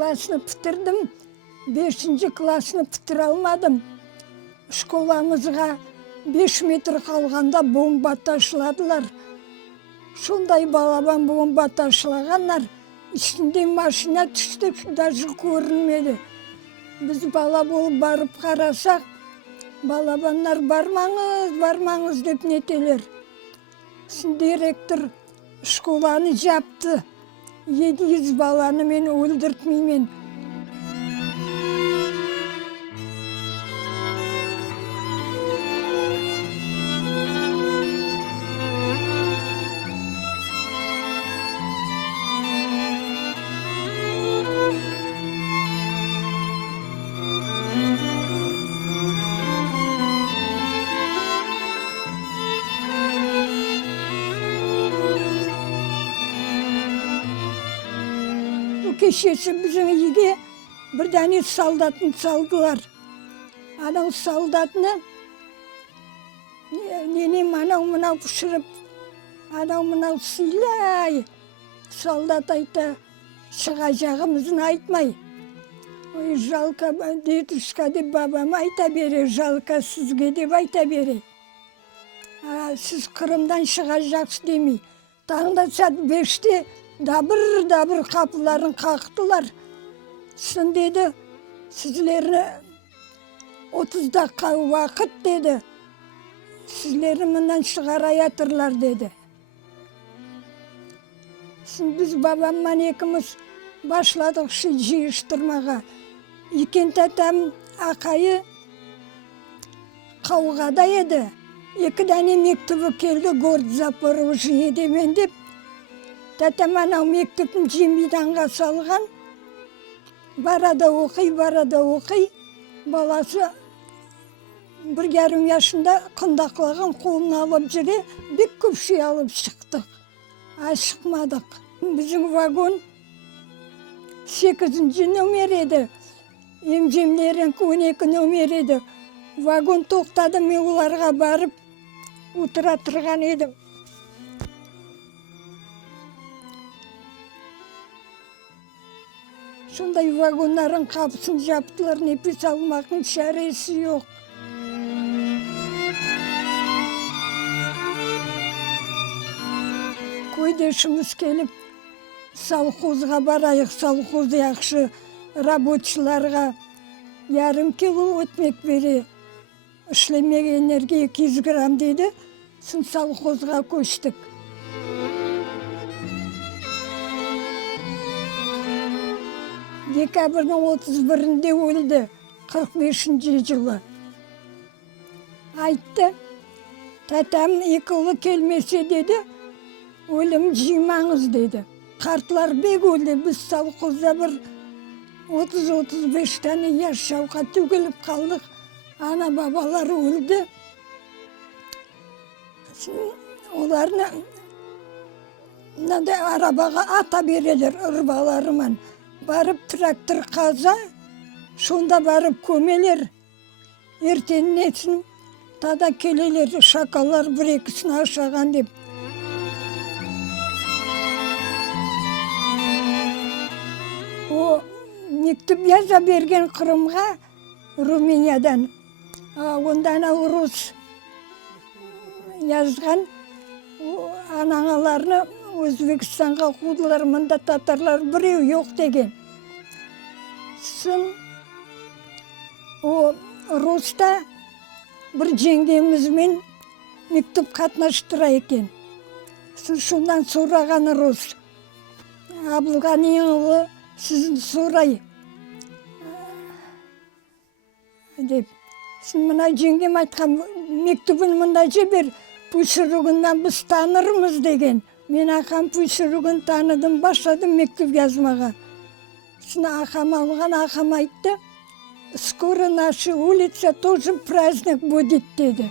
классны бітірдім. 5 классны бітіре алмадым. Школамызға 5 метр қалғанда бомба ташладылар. Шондай балабан бомба ташлағандар. Ішінде машина түсті, даже көрінмеді. Біз бала болып барып қарасақ, балабандар бармаңыз, бармаңыз деп нетелер. Директор школаны жапты. 700 баланы мен өлдіртмеймен. Кешесі біздің үйге бір дәне солдатын салдылар. Анау солдатыны ненем анау-мынау пұшырып, анау-мынау сыйлай. Солдат айта, шыға жағымызын айтмай. Ой, жалко, дедушка деп бабам айта бере, жалко сізге деп айта бере. Сіз Қырымдан шыға жақсы демей. Таңда сәт 5-те дабыр қапыларын қақтылар. Сын деді, сізлерні 30 dakika уақыт деді. Сізлерні мынан шығараятырлар деді. Сын біз бабаммен екіміз башладық жиыштырмаға. Екен тәтәм ақайы қауғада еді. 2 дәне мектебі келді, город Запорожье демен деп. Тәтәм анау мектептің жембиданға салған. Барада оқи. Баласы 1,5 yaşında қындақлаған қолын алып жүре, бек көп şey алып шықтық. Шықмадық. Біздің вагон 8 номер еді. Емжемлерін 12 номер еді. Вагон тоқтады, мен оларға барып отыра тұрған едім. Сондай вагонларын қапысын жаптылар, нефес алмақтың шәресі жоқ. Көйдешіміз келіп, совхозға барайық, совхоз яқшы рабочыларға yarım kilo өтмек бере. Ішлемегенерге 200 грамм деді, сын совхозға көштік. Декабрьдің 31-інде өлді, 45-ші жылы. Айтты, тәтәм 2 ұлы келмесе деді, өлім жимаңыз деді. Қартлар бек өлді, біз совхозда бір 30-35 тәне яш жауға төгіліп қалдық. Ана бабалары өлді. Оларны арабаға ата берелер ұрбаларымен. Барып трактор қаза, сонда барып көмелер. Ертеңнесін тада келелер, шақалар 1-2-сін ашаған деп. О, мектеп жаза берген Қырымға, Румыниядан. Онда рус жазған аналарны Өзбекстанға қудылар, мында татарлар біреу жоқ деген. Сын Руста бір жеңгемізмен мектеп қатынаштыра екен. Сын шундан сұрағаны Рус. Абылғанияңылы сізін сұрай. Деп. Сын мына жеңгем айтқан мектебін мында жебер, пұшырығынан біз танырмыз деген. Мен ақам пұшырығын таныдым, башладым мектеп жазмаға. Сын ақам алған, ақам айтты, скоро наша улица тоже праздник будет деді.